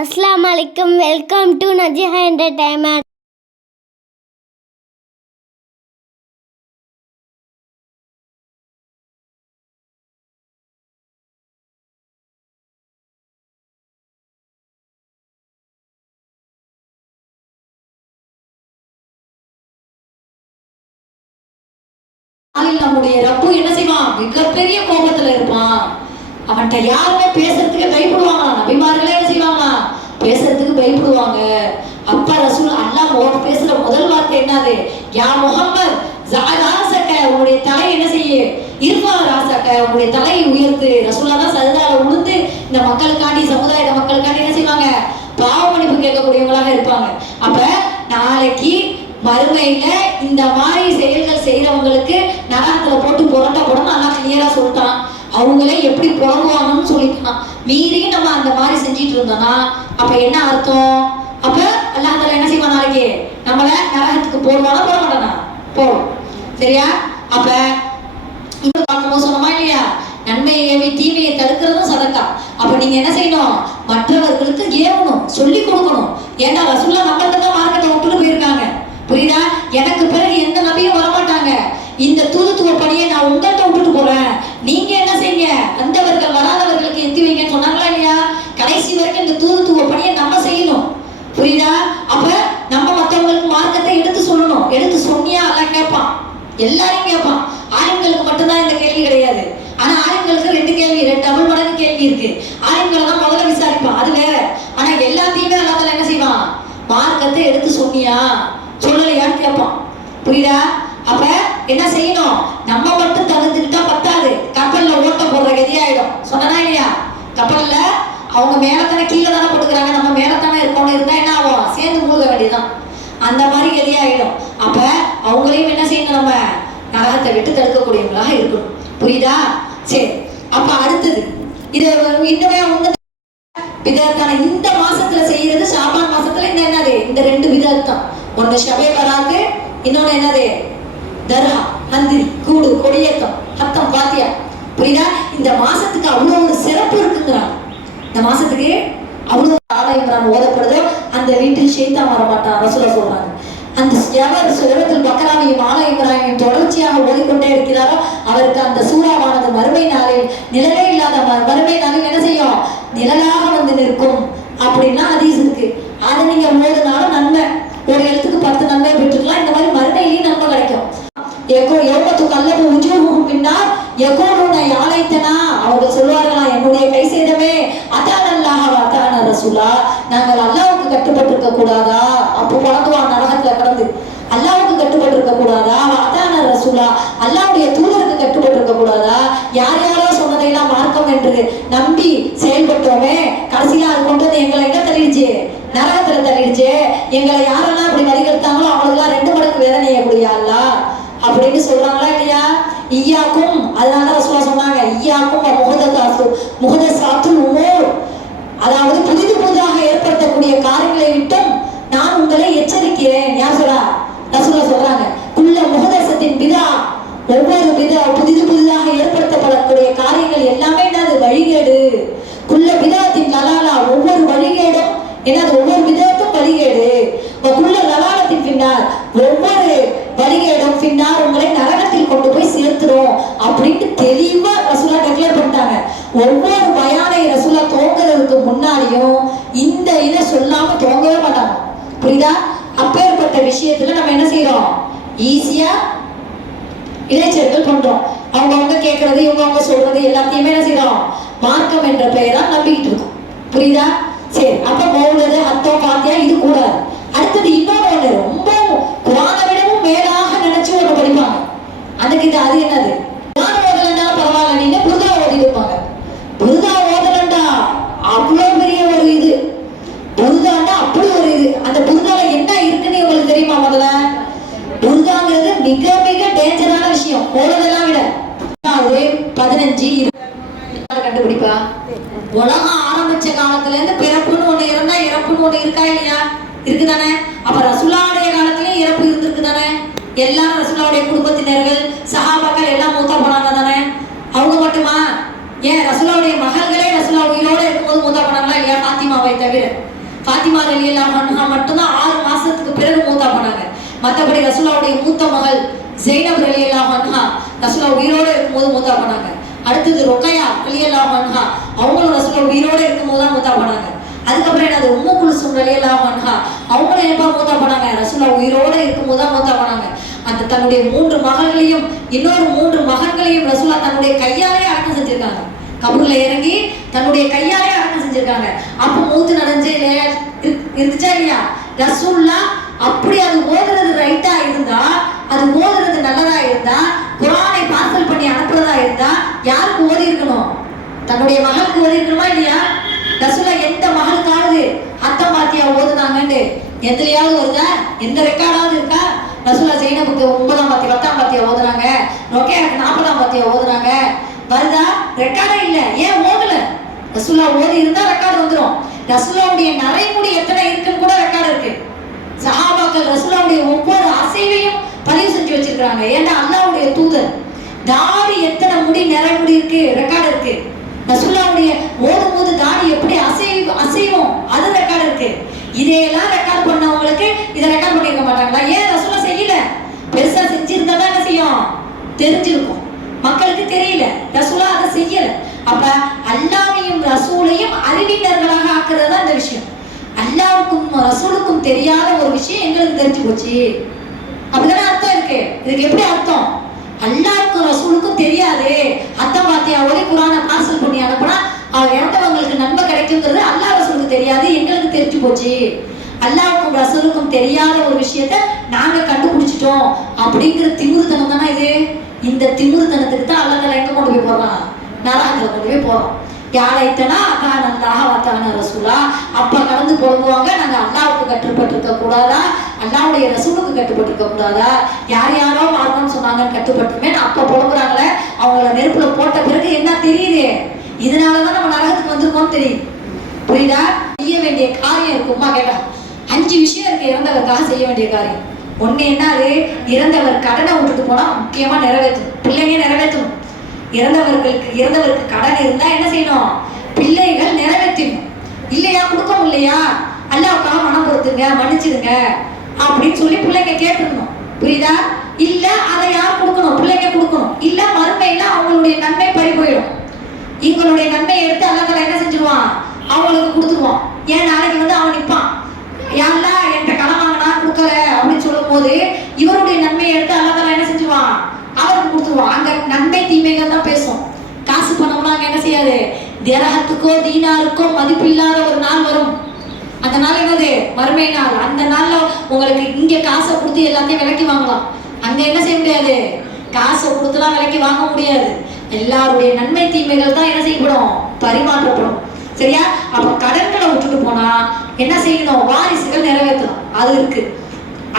अस्सलाम वालेकुम, welcome to नजीहा entertainment. நம்முடைய ரப்பு என்ன செய்வான்? மிகப்பெரிய கோபத்துல இருப்பான். அவன்கிட்ட யாருமே பேசுறதுக்கு பயப்படுவாங்க. நபிமார்களே என்ன செய்வாங்க? பேசுறதுக்கு பயப்படுவாங்க. அப்ப ரசூல் அல்லாஹ் பேசுற முதல் வார்த்தை என்னது? யா முஹம்மத் ஜஅராசக, உங்களுடைய தலை என்ன செய்ய? இருஃபா ராசக, உங்களுடைய தலையை உயர்த்து. ரசூலா தான் சஜதால விழுந்து இந்த மக்களுக்காண்டி, சமுதாய மக்களுக்காண்டி என்ன செய்வாங்க? பாவ மன்னிப்பு கேட்கக்கூடியவங்களாக இருப்பாங்க. அப்ப நாளைக்கு மறுமையில இந்த மாதிரி செயல்கள் செய்யறவங்களுக்கு நரகத்துல போட்டு புரட்ட போடணும் நல்லா கிளியரா சொல்லிட்டான். அவங்களே எப்படி புறங்குவாங்கன்னு சொல்லிட்டான். மீறியும் நம்ம அந்த மாதிரி செஞ்சிட்டு இருந்தோம்னா அப்ப என்ன அர்த்தம்? அப்ப அல்லாஹ் என்ன செய்வான்? நாளைக்கு நம்மள நரகத்துக்கு போடுவானா போட மாட்டானா? போடும். சரியா? அப்ப இப்ப பார்க்கும்போது சொன்னோமா இல்லையா? நன்மையை ஏவி தீமையை தடுக்கிறதும் சதக்கா. அப்ப நீங்க என்ன செய்யணும்? மற்றவர்களுக்கு ஏவணும், சொல்லி கொடுக்கணும். ஏன்னா ரசூலுல்லாஹ் நம்மள்ட்ட தான் மார்க்கத்தை விட்டுட்டு போயிருக்காங்க. புரியுதா? எனக்கு பிறகு எந்த நபியும் வரமாட்டாங்க. இந்த தூதுத்துவ பணியை நான் உங்கள்கிட்ட விட்டுட்டு போறேன். நீங்க என்ன செய்யுங்க? வந்தவர்கள் வராதவர்களுக்கு எத்தி வைங்கன்னு சொன்னாங்களா இல்லையா? கடைசி வரைக்கும் இந்த தூதுத்துவ பணியை நம்ம செய்யணும். புரியுதா? அப்ப நம்ம மற்றவங்களுக்கு மார்க்கத்தை எடுத்து சொல்லணும். எடுத்து சொன்னியா எல்லாம் கேட்பான், எல்லாரையும் கேட்பான். ஆண்களுக்கு மட்டும்தான் இந்த கேள்வி கிடையாது. ஆனா ஆண்களுக்கு ரெண்டு கேள்வி, டபுள் மடங்கு கேள்வி இருக்கு. ஆண்களை தான் முதல்ல விசாரிப்பான், அது வேற. ஆனா எல்லாத்தையுமே அல்லாஹ் என்ன செய்வான்? மார்க்கத்தை எடுத்து சொன்னியா சொல்லலையான்னு கேட்பான். புரியுதா? அப்ப என்ன செய்யணும்? நம்ம மட்டும் தகுந்துக்கிட்டா பத்தாது. கப்பல்ல ஓட்ட போடுற கதியாயிடும். சொன்னா இல்லையா? கப்பல்ல அவங்க மேலத்தானே கீழே தானே போட்டுக்கிறாங்க, நம்ம மேலத்தானே இருக்கணும். இருந்தா என்ன ஆகும்? சேர்ந்து மூழ்க வேண்டியதுதான். அந்த மாதிரி கதியாயிடும். அப்ப அவங்களையும் என்ன செய்யணும்? நம்ம நரகத்தை விட்டு தடுக்கக்கூடியவங்களாக இருக்கணும். புரியுதா? சரி. அப்ப அடுத்தது இது இன்னுமே விதத்தான இந்த மாசத்துல செய்யறது. ஷாபான் மாசத்துல இந்த என்னது? இந்த ரெண்டு விதத்தான். ஒன்னு ஷபே பராத்து, இன்னொன்னு என்னது? தர்ஹா, மந்திரி, கூடு, கொடியேத்தம், ஹத்தம், பாத்தியா. புரியுதா? இந்த மாசத்துக்கு அவ்வளவு ஒரு சிறப்பு இருக்குங்கிறாங்க. இந்த மாசத்துக்கு அவ்வளவு ஆலயம் ஓதப்படுதோ அந்த வீட்டில் ஷைத்தான் வர மாட்டான் ரசூலுல்லாஹ் சொல்றாங்க. அந்த எவர் சூரத்துல் பக்ராவையும் ஆல இம்ரானையும் தொடர்ச்சியாக ஓதிக்கொண்டே இருக்கிறாரோ அவருக்கு அந்த சூறாவானது மறுமை நாளில் நிழலே இல்லாத மறுமை நாளில் என்ன செய்யும்? நிழலாக வந்து நிற்கும் அப்படின்னா ஹதீஸ் இருக்கு. அதை நீங்க ஓதுனாலும் நன்மை. ஒரு எழுத்துக்கு 10 நன்மை பெற்றுக்கலாம். இந்த மாதிரி மறுமையிலையும் நன்மை கிடைக்கும். அவர்கள் சொல்வார்களா, என்னுடைய கை சேதமே அதான் அல்லாஹ் அதான ரசூலா, நாங்கள் அல்லாஹ்வுக்கு கட்டுப்பட்டு இருக்க கூடாதா? அப்போ பழங்குவான் நரகத்துல கடந்து. அல்லாஹ்வுக்கு கட்டுப்பட்டு இருக்க கூடாதா? அதான ரசூலா, அல்லாஹ்வுடைய தூதருக்கு கட்டுப்பட்டு இருக்க கூடாதா? யார் யாரோ சொன்னதையெல்லாம் மார்க்கம் என்று நம்பி செயல்பட்டோமே, கடைசியில அது கொண்டு வந்து எங்களை எங்க தள்ளிடுச்சு? நரகத்துல தள்ளிடுச்சு. எங்களை யாரெல்லாம் அப்படி வழிகெடுத்தாங்களோ அவங்களுக்குலாம் 2 மடங்கு வேதனையை கூடியா அப்படின்னு சொல்றாங்களா இல்லையா? ஈயாக்கும், அதனால ரசூலுல்லாஹ் சொன்னாங்க, ஈயாக்கும் முஹதஸாத்துல் உமூர், அதாவது புதிதாக ஏற்படுத்தக்கூடிய காரியங்களை விட்டும் நான் உங்களை எச்சரிக்கிறேன். யார் சொல்றா? ரசூலுல்லாஹ் சொல்றாங்க. குல்ல முஹதஸத்தின் பிதா, ஒவ்வொரு புதிதாக ஏற்படுத்தப்படக்கூடிய காரியங்கள் எல்லாமே என்னது? வழிகேடு. குல்ல பிதாத்தின் லலாலா, ஒவ்வொரு வழிகேடும் என்னது? ஒவ்வொரு விதத்தும் வழிகேடு. குல்ல லலாலத்தின் பின்னால், ஒவ்வொரு வழிகேடும் பின்னால் உங்களை நரகத்தில் கொண்டு போய் சேர்த்துரும் அப்படின்ட்டு தெளிவா ரசூலுல்லாஹ் டிக்ளேர் பண்ணிட்டாங்க. ஒவ்வொரு பயானை ரசூலுல்லாஹ் துவங்குறதுக்கு முன்னாடியும் இந்த இதை சொல்லாம துவங்கவே மாட்டாங்க. புரியுதா? அப்பேற்பட்ட விஷயத்துல நம்ம என்ன செய்யறோம்? ஈஸியா இளைஞர்கள் பண்றோம். அவங்க கேட்கறது, இவங்க சொல்றது எல்லாத்தையுமே என்ன செய்யறோம்? மார்க்கம் என்ற பெயரால் நம்பிக்கிட்டு இருக்கோம். புரியுதா? சரி. அப்ப மௌலது, ஹத்தம், பாத்தியா இது கூடாது. அடுத்தது இன்னொன்று ஒண்ணு, ரொம்ப குர்ஆனை விடவும் மேலாக நினைச்சு ஒண்ணு படிப்பாங்க. அதுக்கு இது அது என்னது? குர்ஆன் ஓதலண்டாலும் பரவாயில்ல, நீங்க புர்தா ஓதிட்டு இருப்பாங்க. புர்தா ஓதலண்டா அவ்வளவு பெரிய ஒரு இது. புர்தாண்டா அப்படி ஒரு இது. அந்த புர்தால என்ன இருக்குன்னு உங்களுக்கு தெரியுமா? முதல்ல புர்தாங்கிறது மிக மிக டேஞ்சரான விஷயம் ஓடுறதெல்லாம் விட. 15 20 கண்டுபிடிப்பா. உலகம் ஆரம்பிச்ச காலத்துல இருந்து பிறப்புன்னு ஒண்ணு இருந்தா இறப்புன்னு ஒண்ணு இருக்கா இல்லையா? இருக்குதானே? அப்ப ரசூலுல்லாஹ்வுடைய காலத்திலயும் இறப்பு இருந்திருக்கு தானே? எல்லாரும் ரசூலுல்லாஹ்வுடைய குடும்பத்தினர்கள், சஹாபாக்கள் எல்லாம் மூத்தா போனாங்க தானே? அவங்க மட்டுமா? ஏன் ரசூலுல்லாஹ்வுடைய மகள்களே ரசூலுல்லாஹ் உயிரோட இருக்கும்போது மூத்தா போனாங்களா இல்லையா? ஃபாத்திமாவை தவிர. ஃபாத்திமா ரலியல்லாஹு அன்ஹா மட்டும்தான் 6 மாசத்துக்கு பிறகு மூத்தா போனாங்க. மற்றபடி ரசூலுல்லாஹ்வுடைய மூத்த மகள் ஜெய்னப் ரலியல்லாஹு அன்ஹா ரசூலுல்லாஹ் உயிரோடு இருக்கும்போது மூத்தா போனாங்க. அடுத்தது ருக்கையா ரலியல்லாஹு அன்ஹா அவங்களும் ரசூலுல்லாஹ் உயிரோடு இருக்கும்போது தான் மூத்தா போனாங்க. அதுக்கப்புறம் என்னது உம்மு குல்சும் ரலியல்லாஹு அன்ஹா அவங்களும் எப்போ மூத்தா போனாங்க? ரசூலுல்லாஹ் உயிரோடு இருக்கும்போது தான் மூத்தா போனாங்க. அந்த தன்னுடைய 3 மகள்களையும் இன்னொரு 3 மகன்களையும் ரசூலுல்லாஹ் தன்னுடைய கையாலே அடக்கம் செஞ்சிருக்காங்க. கபூர்ல இறங்கி தன்னுடைய கையாலே அடக்கம் செஞ்சிருக்காங்க. அப்போ மூத்து நடஞ்சே இல்லையா இருந்துச்சா இல்லையா? ரசூலுல்லாஹ் அப்படி அது ஓதுறது ரைட்டா இருந்தா, அது ஓதுறது நல்லதா இருந்தா, குர்ஆனை பார்சல் பண்ணி அனுப்புறதா இருந்தா யாருக்கு ஓதி இருக்கணும்? தன்னுடைய மகளுக்கு ஓதி இருக்கணுமா இல்லையா? ரசூலுல்லாஹ் எந்த மகளுக்காவது அத்தம் பாத்தியா ஓதுனாங்கன்னு எதுலையாவது வருதா? எந்த ரெக்கார்டாவது இருக்கா? ரசூலுல்லாஹ் ஜெய்னபுக்கு 9ஆம் பாத்தியா 10ஆம் பாத்தியா ஓதுனாங்க, ரொக்கையாக்கு 40ஆம் பாத்தியா ஓதுனாங்க, வருதா? ரெக்கார்டே இல்ல. ஏன் ஓதல? ரசூலுல்லாஹ் ஓதி இருந்தா ரெக்கார்டு வந்துடும். ரசூலுல்லாஹ்வுடைய நரைமுடி எத்தனை இருக்குன்னு கூட ரெக்கார்டு இருக்கு. சஹாபாக்கள் ரசூலுல்லாஹ்வுடைய ஒவ்வொரு அசைவையும் பதிவு செஞ்சு வச்சிருக்காங்க. ஏன்னா அல்லாஹ்வுடைய தூதர். தாடி எத்தனை முடி நரைமுடி இருக்கு ரெக்கார்டு இருக்கு. ரசூலுல்லாஹ்வுடைய ஓதும் போது தாடி எப்படி அசைவும் அது ரெக்கார்டு இருக்கு. இதையெல்லாம் ரெக்கார்ட் பண்ணவங்களுக்கு இதை ரெக்கார்ட் பண்ணிருக்க மாட்டாங்களா? ஏன் ரசூலுல்லாஹ் செய்யல? பெருசா செஞ்சிருந்தா தான் என்ன செய்யும்? தெரிஞ்சிருக்கும். மக்களுக்கு தெரியல, ரசூலுல்லாஹ் அதை செய்யல. அப்ப அல்லாஹ்வையும் ரசூலையும் அறிவினர்களாக ஆக்குறது தான் இந்த விஷயம். அல்லாஹ்வுக்கும் ரசூலுக்கும் தெரியாத ஒரு விஷயம் எங்களுக்கு தெரிஞ்சு போச்சு, அப்படிதானே அர்த்தம் இருக்கு. இதுக்கு எப்படி அர்த்தம்? அல்லாஹ்வுக்கும் ரசூலுக்கும் தெரியாது, அத்தம் பாத்தியா ஒரே குர்ஆனை பார்சல் பண்ணி அனுப்புனா அவர் இறந்தவங்களுக்கு நன்மை கிடைக்குங்கிறது அல்லாஹ் ரசூலுக்கு தெரியாது, எங்களுக்கு தெரிஞ்சு போச்சு. அல்லாஹ்வுக்கும் ரசூலுக்கும் தெரியாத ஒரு விஷயத்த நாங்க கண்டுபிடிச்சிட்டோம் அப்படிங்கிற திமிருத்தனம் தானே இது. இந்த திமிருத்தனத்துக்கு தான் அல்லாஹ் தஆலா எங்க கொண்டு போய் போறான்? நரகத்துல கொண்டு போய் போறோம். யாழைத்தனா அதான் அல்லாஹ் வத்தான ரசூலா. அப்ப கடந்து போடுவாங்க, நாங்க அல்லாஹ்வுக்கு கட்டுப்பட்டு இருக்க கூடாதா, அல்லாஹ்வுடைய ரசூலுக்கு கட்டுப்பட்டு இருக்க கூடாதா, யார் யாரோ மார்க்கம்னு சொன்னாங்கன்னு கட்டுப்பட்டுமே அப்ப புலம்புறாங்களே. அவங்கள நெருப்புல போட்ட பிறகு என்ன தெரியுது? இதனாலதான் நம்ம நரகத்துக்கு வந்திருக்கோம் தெரியுது. புரியுதா? செய்ய வேண்டிய காரியம் இருக்குமா கேட்டா 5 விஷயம் இருக்கு இறந்தவருக்காக செய்ய வேண்டிய காரியம். ஒண்ணு என்னது? இறந்தவர் கடனை விட்டுட்டு போனா முக்கியமா நிறைவேற்றணும். பிள்ளைங்க நிறைவேற்றணும். இறந்தவருக்கு கடன் இருந்தா என்ன செய்யணும்? பிள்ளைகள் நிறைவேற்றணும். இல்லையா கொடுக்கணும் இல்லையா? அல்லாஹ்வுக்காக மனம் பொறுத்துங்க, மன்னிச்சிடுங்க அப்படின்னு சொல்லி பிள்ளைங்க கேட்டுருந்தோம். புரியுதா? இல்ல அதை யார் கொடுக்கணும்? பிள்ளைங்க கொடுக்கணும். இல்ல மறுமையில அவங்களுடைய நன்மை பறி போயிடும். இவங்களுடைய நன்மையை எடுத்து அல்லாஹ் என்ன செஞ்சிருவான்? அவங்களுக்கு கொடுத்துருவான். ஏன் நாளைக்கு அவன் நிற்பான், யாரெல்லாம் என்கிட்ட கடன் வாங்கினா கொடுக்கல அப்படின்னு சொல்லும் போது இவருடைய நன்மையை எடுத்து அல்லாஹ் என்ன செஞ்சுவான்? அவருக்கு கொடுத்துருவான். அங்க நன்மை தீமைகள் தான் பேசும். காசு பணம்லாம் அங்க என்ன செய்யாது. திரகத்துக்கோ தீனாருக்கோ மதிப்பில்லாத ஒரு நாள் வரும். அந்த நாள் என்னது? மறுமை நாள். அந்த நாள்ல உங்களுக்கு இங்க காசை கொடுத்து எல்லாத்தையும் விலைக்கு வாங்கலாம். அங்க என்ன செய்ய முடியாது? காசை கொடுத்துலாம் விலைக்கு வாங்க முடியாது. எல்லாருடைய நன்மை தீமைகள் தான் என்ன செய்யப்படும்? பரிமாற்றப்படும். சரியா? அப்ப கடன்களை விட்டுட்டு போனா என்ன செய்யணும்? வாரிசுகள் நிறைவேற்றணும். அது இருக்கு.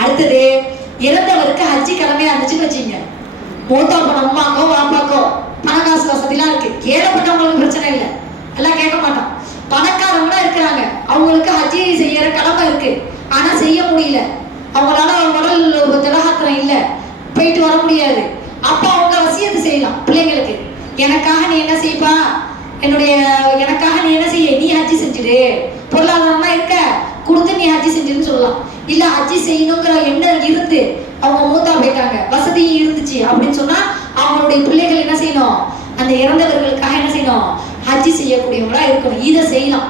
அடுத்தது இறந்தவருக்கு ஹஜ்ஜி கடமையா இருந்துச்சுன்னு வச்சுங்க. மூத்தா போன அம்மாக்கோ வாப்பாக்கோ பணக்காசு வசதிலாம் இருக்கு. ஏழைப்பட்டவங்களுக்கு பிரச்சனை இல்லை, எல்லாம் கேட்க மாட்டான். பணக்காரங்களா இருக்கிறாங்க, அவங்களுக்கு ஹஜ்ஜி செய்யற கடமை இருக்கு, ஆனா செய்ய முடியல. அவங்களால உடல் திடகாத்திரம் இல்லை, போயிட்டு வர முடியாது. அப்ப அவங்க வசியத்தை செய்யலாம் பிள்ளைங்களுக்கு. எனக்காக நீ என்ன செய்ப்பா, எனக்காக நீ என்ன செய்ய, நீ ஹஜ்ஜி செஞ்சிடு, பொருளாதாரமா இருக்க கொடுத்து நீ ஹஜ்ஜி செஞ்சுன்னு சொல்லலாம். இல்ல ஹஜ்ஜி செய்யணுங்கிற எண்ணம் இருந்து அவங்க மூத்தா போயிட்டாங்க, வசதி இருந்துச்சு அப்படின்னு சொன்னா அவங்களுடைய பிள்ளைகள் என்ன செய்யணும்? அந்த இறந்தவர்களுக்காக என்ன செய்யணும்? ஹஜ்ஜி செய்யக்கூடியவங்களா இருக்கணும். இதை செய்யலாம்.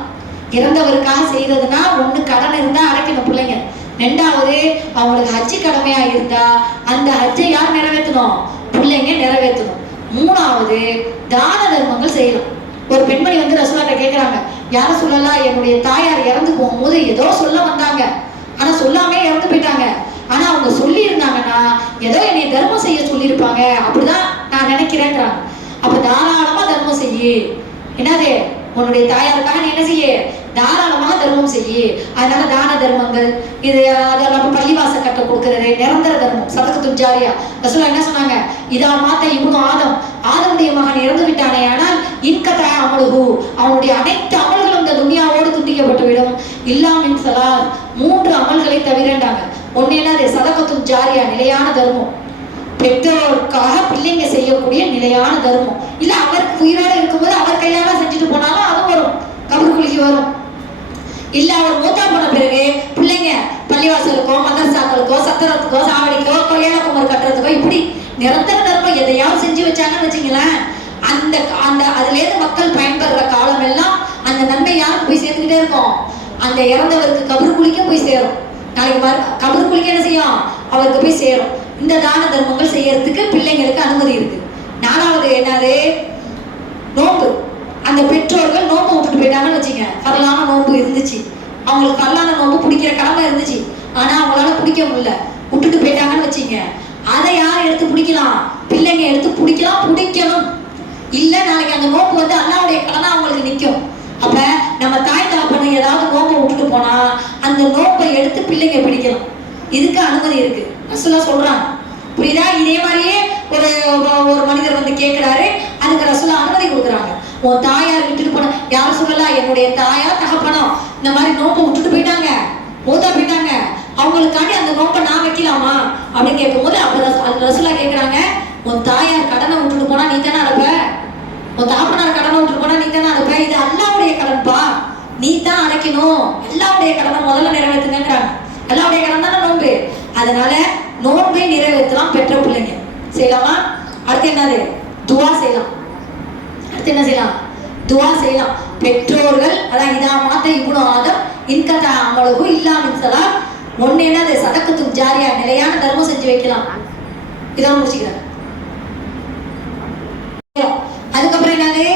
இறந்தவருக்காக செய்யறதுன்னா ஒண்ணு கடன் இருந்தா அடைக்கணும் பிள்ளைங்க. 2வது அவங்களுக்கு ஹஜ்ஜி கடமையா இருந்தா அந்த ஹஜ்ஜை யார் நிறைவேற்றணும்? பிள்ளைங்க நிறைவேற்றணும். 3வது தான தர்மங்கள் செய்யலாம். ஒரு பெண்மணி ரசூலுல்லாஹ்ட்ட கேட்கிறாங்க, யார சொல்லலாம், என்னுடைய தாயார் இறந்து போகும்போது ஏதோ சொல்ல வந்தாங்க, ஆனா சொல்லாமே இறந்து போயிட்டாங்க. ஆனா அவங்க சொல்லி இருந்தாங்கன்னா ஏதோ என்னை தர்மம் செய்ய சொல்லியிருப்பாங்க, அப்படிதான் நான் நினைக்கிறேன்றாங்க. அப்ப தாராளமா தர்மம் செய்யு. என்னது? உன்னுடைய தாயாருக்காக நீ என்ன செய்ய? தாராளமாக தர்மம் செய்யு. அதனால தான தர்மங்கள் இது அதெல்லாம் பள்ளிவாச கட்ட கொடுக்கறது நிரந்தர தர்மம், சதகத்துல் ஜாரியா. ரசூலுல்லாஹ் என்ன சொன்னாங்க? இதா மாத்த இப்னு ஆதமுடைய மகன் இறந்து விட்டானே ஆனால் இன்கதா அமலுஹு, அவனுடைய அனைத்து அமல்களும் இந்த துனியாவோடு துண்டிக்கப்பட்டு விடும். இல்லாமின் ஸலாத், 3 அமல்களை தவிரண்டாங்க. ஒண்ணு என்னது? சதகத்துல் ஜாரியா, நிலையான தர்மம். பெற்றோருக்காக பிள்ளைங்க செய்யக்கூடிய நிலையான தர்மம். இல்ல அவருக்கு உயிரோடு இருக்கும்போது அவர் கையால செஞ்சுட்டு போனாலும் அது வரும், கபருக்குழிக்கு வரும். இல்ல அவர் மூத்தா போன பிறகு பிள்ளைங்க பள்ளிவாசலுக்கோ மதரசாக்களுக்கோ சத்திரத்துக்கோ சாவடிக்கோ ஏலக்குமர் கட்டுறதுக்கோ இப்படி நிரந்தர தர்மம் எதையாவது செஞ்சு வச்சாங்கன்னு வச்சுங்களேன், அந்த அந்த அதுல இருந்து மக்கள் பயன்படுற காலம் எல்லாம் அந்த நன்மை யாருக்கு போய் சேர்ந்துக்கிட்டே இருக்கும்? அந்த இறந்தவருக்கு கபரு குளிக்க போய் சேரும். நாளைக்கு கபரு குளிக்க என்ன செய்யும்? அவருக்கு போய் சேரும். இந்த தான தர்மங்கள் செய்யறதுக்கு பிள்ளைங்களுக்கு அனுமதி இருக்கு. நாலாவது என்னது? நோன்பு. அந்த பெற்றோர்கள் நோன்பு விட்டுட்டு போயிட்டாங்கன்னு வச்சுங்க, பரலான நோன்பு இருந்துச்சு, அவங்களுக்கு பரலான நோன்பு பிடிக்கிற கடமை இருந்துச்சு, ஆனா அவங்களால பிடிக்க முடியல, விட்டுட்டு போயிட்டாங்கன்னு வச்சுங்க, அதை யார் எடுத்து பிடிக்கலாம்? பிள்ளைங்க எடுத்து பிடிக்கலாம், பிடிக்கணும். இல்ல நாளைக்கு அந்த நோன்பு வந்து அல்லாவுடைய கடனை அவங்களுக்கு நிற்கும். அப்ப நம்ம தாய் தகப்பனை ஏதாவது நோன்பை விட்டுட்டு போனா அந்த நோன்பை எடுத்து பிள்ளைங்க பிடிக்கணும். இதுக்கு அனுமதி இருக்கு, ரசூலா சொல்றாங்க. புரியுதா? இதே மாதிரியே ஒரு ஒரு மனிதர் வந்து கேட்கிறாரு, அதுக்கு ரசூலா அனுமதி கொடுக்குறாங்க. உன் தாயார் விட்டுட்டு போன, யாரும் சொல்லலாம் என்னுடைய தாயா தகப்பனம் இந்த மாதிரி நோன்பை விட்டுட்டு போயிட்டாங்க, மூத்தா போயிட்டாங்க, அவங்களுக்காண்டி அந்த நோன்பை நான் வைக்கலாமா அப்படின்னு கேட்கும்போது அப்ப ரசூலா கேட்கிறாங்க, உன் தாயார் கடனை விட்டுட்டு போனா நீ தானே அனுப்ப, உன் தாப்பனார் கடனை விட்டுட்டு போனா நீ தானே அனுப்ப, இது அல்லாவுடைய கடன்பா, நீ தான் அடைக்கணும், அல்லாவுடைய கடனை முதல்ல நிறைவேற்றுங்கிறாங்க. அல்லாவுடைய கடன் தானே நோன்பு. அதனால நோன்பை நிறைவேற்றலாம் பெற்ற பிள்ளைங்க. செய்யலாமா? அடுத்து என்னது? துவா செய்யலாம். அடுத்து என்ன செய்யலாம்? துவா செய்யலாம். பெற்றோர்கள் அதான் இதா மாத்த இப்னு ஆதம் இன்கதா அமலுஹு இல்லா மின் ஸலாத். ஒண்ணு என்னது? சதக்கத்து ஜாரியா, நிலையான தர்மம் செஞ்சு வைக்கலாம். இதான் முடிச்சுக்கிறேன். அதுக்கப்புறம் என்னது?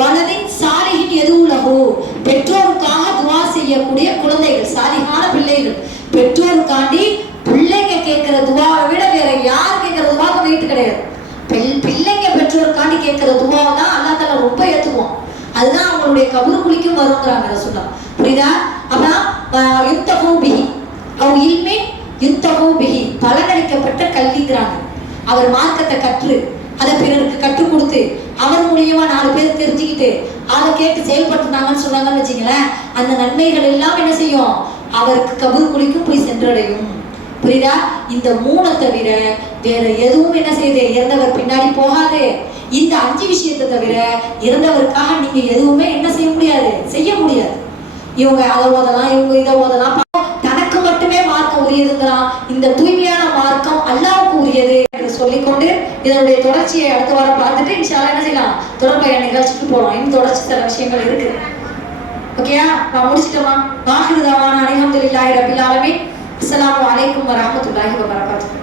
வலதின் சாலிஹின் எதுவுலகு, பெற்றோருக்காக துவா செய்யக்கூடிய குழந்தைகள், சாலிஹான பிள்ளைகள். பெற்றோருக்காண்டி பிள்ளைங்க கேட்கிற துவாவை விட வேற யார் கேட்கிற துவாவுக்கு வெயிட் கிடையாது. பிள்ளைங்க பெற்றோருக்காண்டி கேட்கிற துவாவை தான் அல்லாஹ் தஆலா ரொம்ப ஏத்துவோம். அதுதான் அவங்களுடைய கபரு குளிக்கும் வருங்கிறாங்க ரசூலா. புரியுதா? அதான் யுத்தகு பிஹி அவ் இல்மி யுத்தகு பிஹி, பலனளிக்கப்பட்ட கல்விங்கிறாங்க. அவர் மார்க்கத்தை கற்று அதை பிறருக்கு கற்றுக் கொடுத்து அவர் மூலியமா 4 பேர் தெரிஞ்சுக்கிட்டு அதை கேட்டு செயல்பட்டுனாங்கன்னு சொன்னாங்கன்னு வச்சுங்களேன், அந்த நன்மைகள் எல்லாம் என்ன செய்யும்? அவருக்கு கபூர் குழிக்கும் போய் சென்றடையும். புரியுதா? இந்த 3 தவிர வேற எதுவும் என்ன செய்யுது? இறந்தவர் பின்னாடி போகாது. இந்த 5 விஷயத்தை தவிர இறந்தவருக்காக நீங்க எதுவுமே என்ன செய்ய முடியாது, செய்ய முடியாது. இவங்க அதை ஓதலாம், இவங்க இதை ஓதலாம், தனக்கு மட்டுமே மார்க்கம் உரியதுங்கிறான். இந்த தூய்மையான மார்க்கம் அல்லாஹ்வுக்கு உரியது என்று சொல்லிக்கொண்டு இதனுடைய தொடர்ச்சியை அடுத்த வாரம் பார்த்துட்டு இன்ஷா அல்லாஹ் என்ன செய்யலாம்? தொடர்பை நிகழ்ச்சிக்கு போகலாம். இன்னும் தொடர்ச்சி சில விஷயங்கள் இருக்கு. ஓகேயா? நான் முடிச்சிட்டோமா? வாஹிரு தாவானா அல்ஹம்துலில்லாஹி ரப்பில் ஆலமீன். அஸ்ஸலாமு அலைக்கும் வரஹ்மத்துல்லாஹி வபரகாத்துஹு.